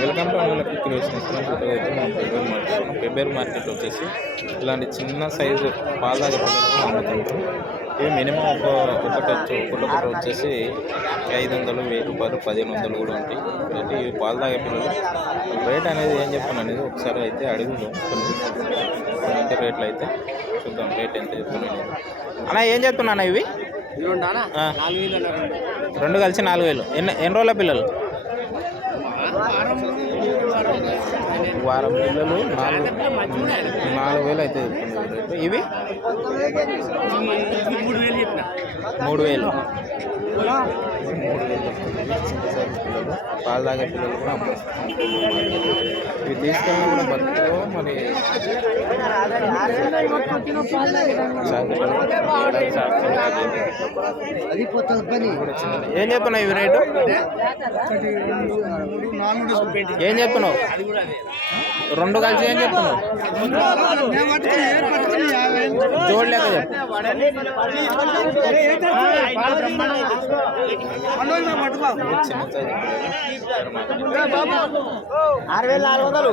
Welcome to అన్న quick news అయితే మనం పెబ్బేరు మార్కెట్ పెబ్బేరు మార్కెట్ వచ్చేసి ఇలాంటి చిన్న సైజు పాలదాగ పిల్లలు అమ్ముతుంటారు. ఇవి మినిమం ఒకటి వచ్చేసి 500, 1000 రూపాయలు, 1500 కూడా ఉంటాయి. అయితే ఇవి పాలదాగ పిల్లలు రేట్ అనేది ఏం చెప్తాను అనేది ఒకసారి అయితే అడుగుదాం. కొన్ని రేట్లు అయితే చూద్దాం, రేట్ ఎంత చెప్తున్నాను అన్న. ఏం చెప్తున్నా ఇవి? రెండు కలిసి 4000. ఎన్ని రోజుల పిల్లలు? వారం పిల్లలు 4000 అయితే చెప్తున్నారు. ఇవి 3000. పాలు తాగే పిల్లలు కూడా ఇవి తీసుకెళ్ళి కూడా బతుకు. మరి ఏం చెప్తున్నావు ఇవి రేటు? ఏం చెప్తున్నావు? రెండు కలిసి ఏం చెప్తున్నావు? చూడలేక చెప్పు. 6400.